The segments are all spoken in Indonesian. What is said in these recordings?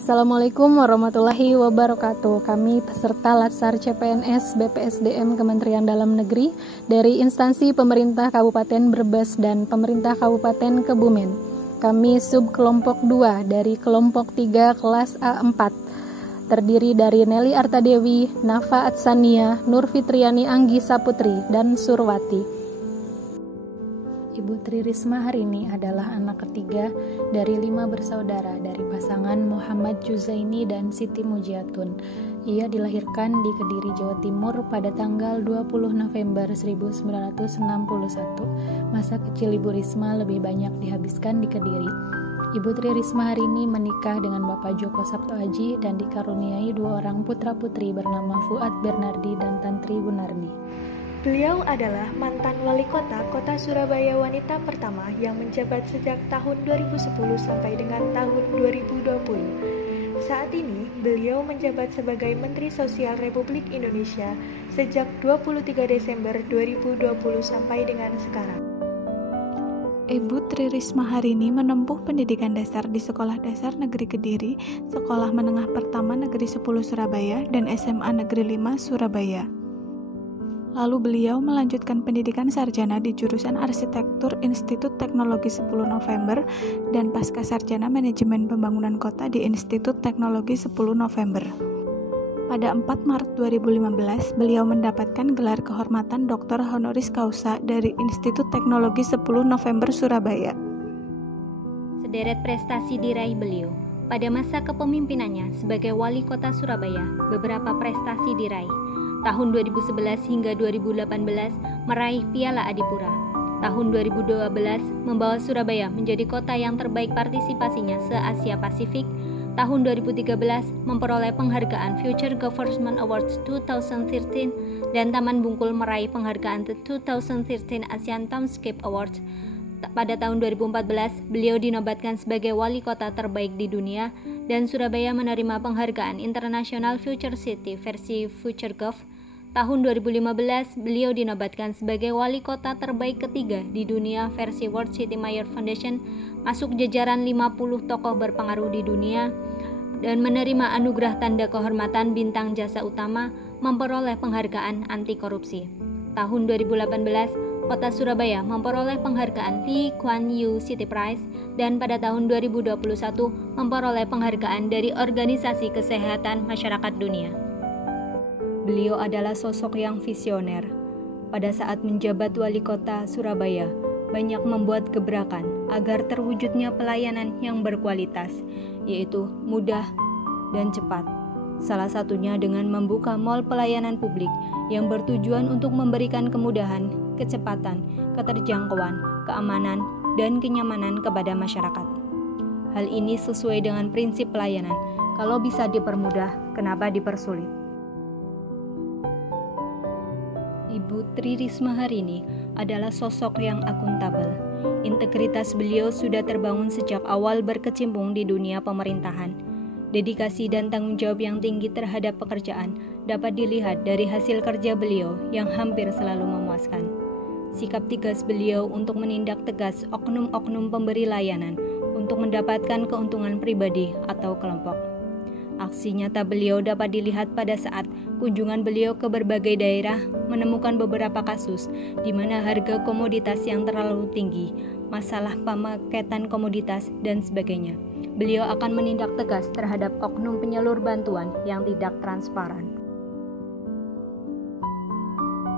Assalamualaikum warahmatullahi wabarakatuh. Kami peserta Latsar CPNS BPSDM Kementerian Dalam Negeri dari instansi pemerintah Kabupaten Brebes dan pemerintah Kabupaten Kebumen. Kami sub kelompok 2 dari kelompok 3 kelas A4. Terdiri dari Nelly Artadewi, Nafa Atsania, Nur Fitriani Anggi Saputri, dan Surwati. Ibu Tri Risma hari ini adalah anak ketiga dari 5 bersaudara dari pasangan Muhammad Juzaini dan Siti Mujiatun. Ia dilahirkan di Kediri, Jawa Timur pada tanggal 20 November 1961. Masa kecil Ibu Risma lebih banyak dihabiskan di Kediri. Ibu Tri Risma hari ini menikah dengan Bapak Joko Sabto Aji dan dikaruniai 2 orang putra-putri bernama Fuad Bernardi dan Tantri Gunardi. Beliau adalah mantan wali kota Kota Surabaya wanita pertama yang menjabat sejak tahun 2010 sampai dengan tahun 2020. Saat ini, beliau menjabat sebagai Menteri Sosial Republik Indonesia sejak 23 Desember 2020 sampai dengan sekarang. Ibu Tri Risma hari ini menempuh pendidikan dasar di Sekolah Dasar Negeri Kediri, Sekolah Menengah Pertama Negeri 10 Surabaya, dan SMA Negeri 5 Surabaya. Lalu beliau melanjutkan pendidikan sarjana di jurusan Arsitektur Institut Teknologi 10 November dan pasca sarjana Manajemen Pembangunan Kota di Institut Teknologi 10 November. Pada 4 Maret 2015, beliau mendapatkan gelar kehormatan Dr. Honoris Causa dari Institut Teknologi 10 November Surabaya. Sederet prestasi diraih beliau. Pada masa kepemimpinannya sebagai Wali Kota Surabaya, beberapa prestasi diraih. Tahun 2011 hingga 2018 meraih Piala Adipura. Tahun 2012 membawa Surabaya menjadi kota yang terbaik partisipasinya se-Asia Pasifik. Tahun 2013 memperoleh penghargaan Future Government Awards 2013 dan Taman Bungkul meraih penghargaan The 2013 Asian Townscape Awards. Pada tahun 2014, beliau dinobatkan sebagai wali kota terbaik di dunia dan Surabaya menerima penghargaan International Future City versi FutureGov. Tahun 2015, beliau dinobatkan sebagai wali kota terbaik ketiga di dunia versi World City Mayor Foundation, masuk jajaran 50 tokoh berpengaruh di dunia, dan menerima anugerah tanda kehormatan bintang jasa utama, memperoleh penghargaan anti korupsi. Tahun 2018, Kota Surabaya memperoleh penghargaan Lee Kuan Yew City Prize dan pada tahun 2021 memperoleh penghargaan dari Organisasi Kesehatan Masyarakat Dunia. Beliau adalah sosok yang visioner. Pada saat menjabat wali kota Surabaya, banyak membuat gebrakan agar terwujudnya pelayanan yang berkualitas, yaitu mudah dan cepat. Salah satunya dengan membuka mall pelayanan publik yang bertujuan untuk memberikan kemudahan, kecepatan, keterjangkauan, keamanan, dan kenyamanan kepada masyarakat. Hal ini sesuai dengan prinsip pelayanan. Kalau bisa dipermudah, kenapa dipersulit? Ibu Tri Risma hari ini adalah sosok yang akuntabel. Integritas beliau sudah terbangun sejak awal berkecimpung di dunia pemerintahan. Dedikasi dan tanggung jawab yang tinggi terhadap pekerjaan dapat dilihat dari hasil kerja beliau yang hampir selalu memuaskan. Sikap tegas beliau untuk menindak tegas oknum-oknum pemberi layanan untuk mendapatkan keuntungan pribadi atau kelompok. Aksi nyata beliau dapat dilihat pada saat kunjungan beliau ke berbagai daerah menemukan beberapa kasus di mana harga komoditas yang terlalu tinggi, masalah pemaketan komoditas, dan sebagainya. Beliau akan menindak tegas terhadap oknum penyalur bantuan yang tidak transparan.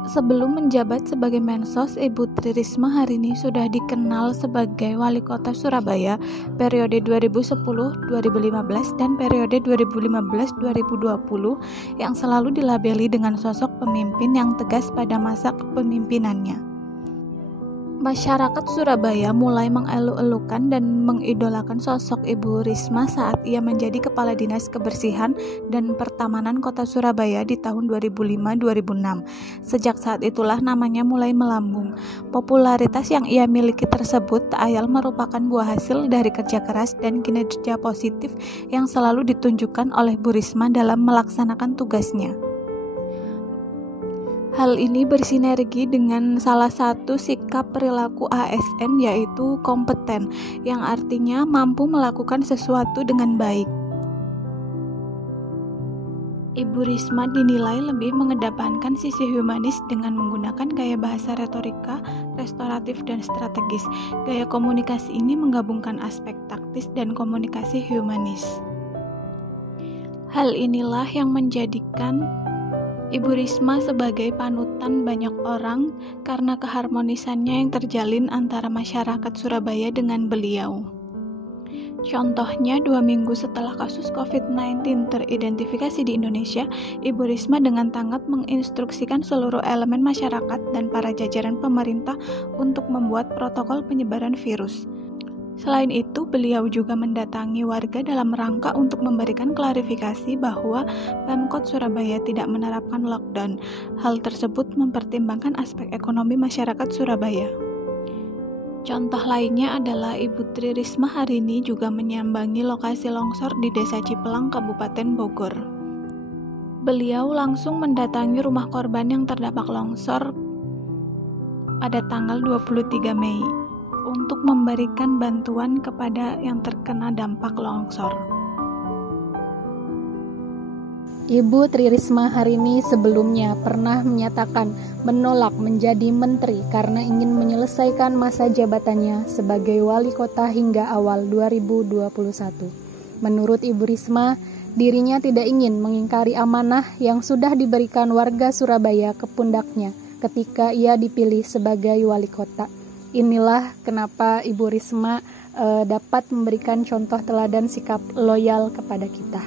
Sebelum menjabat sebagai Mensos, Ibu Tri Risma hari ini sudah dikenal sebagai Wali Kota Surabaya periode 2010-2015 dan periode 2015-2020 yang selalu dilabeli dengan sosok pemimpin yang tegas pada masa kepemimpinannya. Masyarakat Surabaya mulai mengeluk-elukan dan mengidolakan sosok Ibu Risma saat ia menjadi Kepala Dinas Kebersihan dan Pertamanan Kota Surabaya di tahun 2005-2006. Sejak saat itulah namanya mulai melambung. Popularitas yang ia miliki tersebut tak ayal merupakan buah hasil dari kerja keras dan kinerja positif yang selalu ditunjukkan oleh Bu Risma dalam melaksanakan tugasnya. Hal ini bersinergi dengan salah satu sikap perilaku ASN, yaitu kompeten, yang artinya mampu melakukan sesuatu dengan baik. Ibu Risma dinilai lebih mengedepankan sisi humanis dengan menggunakan gaya bahasa retorika, restoratif, dan strategis. Gaya komunikasi ini menggabungkan aspek taktis dan komunikasi humanis. Hal inilah yang menjadikan Ibu Risma sebagai panutan banyak orang karena keharmonisannya yang terjalin antara masyarakat Surabaya dengan beliau. Contohnya, 2 minggu setelah kasus COVID-19 teridentifikasi di Indonesia, Ibu Risma dengan tanggap menginstruksikan seluruh elemen masyarakat dan para jajaran pemerintah untuk membuat protokol penyebaran virus. Selain itu, beliau juga mendatangi warga dalam rangka untuk memberikan klarifikasi bahwa Pemkot Surabaya tidak menerapkan lockdown. Hal tersebut mempertimbangkan aspek ekonomi masyarakat Surabaya. Contoh lainnya adalah Ibu Tri Risma hari ini juga menyambangi lokasi longsor di Desa Cipelang, Kabupaten Bogor. Beliau langsung mendatangi rumah korban yang terdampak longsor pada tanggal 23 Mei untuk memberikan bantuan kepada yang terkena dampak longsor. Ibu Tri Risma hari ini sebelumnya pernah menyatakan menolak menjadi menteri karena ingin menyelesaikan masa jabatannya sebagai wali kota hingga awal 2021. Menurut Ibu Risma, dirinya tidak ingin mengingkari amanah yang sudah diberikan warga Surabaya ke pundaknya ketika ia dipilih sebagai wali kota. Inilah kenapa Ibu Risma dapat memberikan contoh teladan sikap loyal kepada kita.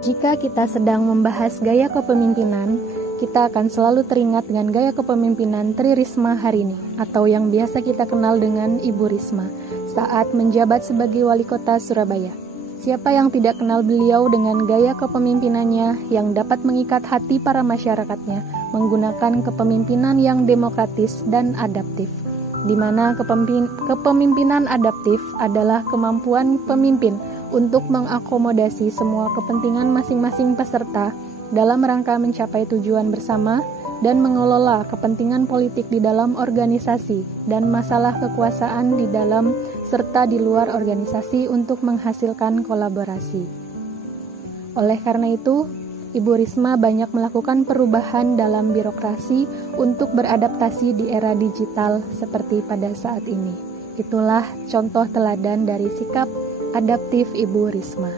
Jika kita sedang membahas gaya kepemimpinan, kita akan selalu teringat dengan gaya kepemimpinan Tri Risma hari ini, atau yang biasa kita kenal dengan Ibu Risma, saat menjabat sebagai wali kota Surabaya. Siapa yang tidak kenal beliau dengan gaya kepemimpinannya yang dapat mengikat hati para masyarakatnya, menggunakan kepemimpinan yang demokratis dan adaptif, di mana kepemimpinan adaptif adalah kemampuan pemimpin untuk mengakomodasi semua kepentingan masing-masing peserta dalam rangka mencapai tujuan bersama dan mengelola kepentingan politik di dalam organisasi dan masalah kekuasaan di dalam serta di luar organisasi untuk menghasilkan kolaborasi. Oleh karena itu, Ibu Risma banyak melakukan perubahan dalam birokrasi untuk beradaptasi di era digital seperti pada saat ini. Itulah contoh teladan dari sikap adaptif Ibu Risma.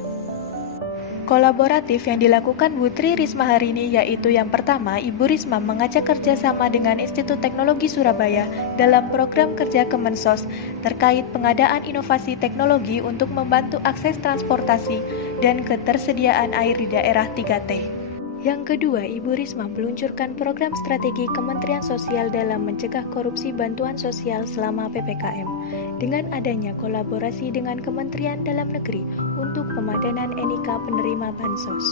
Kolaboratif yang dilakukan Bu Tri Risma hari ini yaitu yang pertama, Ibu Risma mengajak kerjasama dengan Institut Teknologi Surabaya dalam program kerja Kemensos terkait pengadaan inovasi teknologi untuk membantu akses transportasi dan ketersediaan air di daerah 3T. Yang kedua, Ibu Risma meluncurkan program strategi Kementerian Sosial dalam mencegah korupsi bantuan sosial selama PPKM dengan adanya kolaborasi dengan Kementerian Dalam Negeri untuk pemadanan NIK penerima bansos.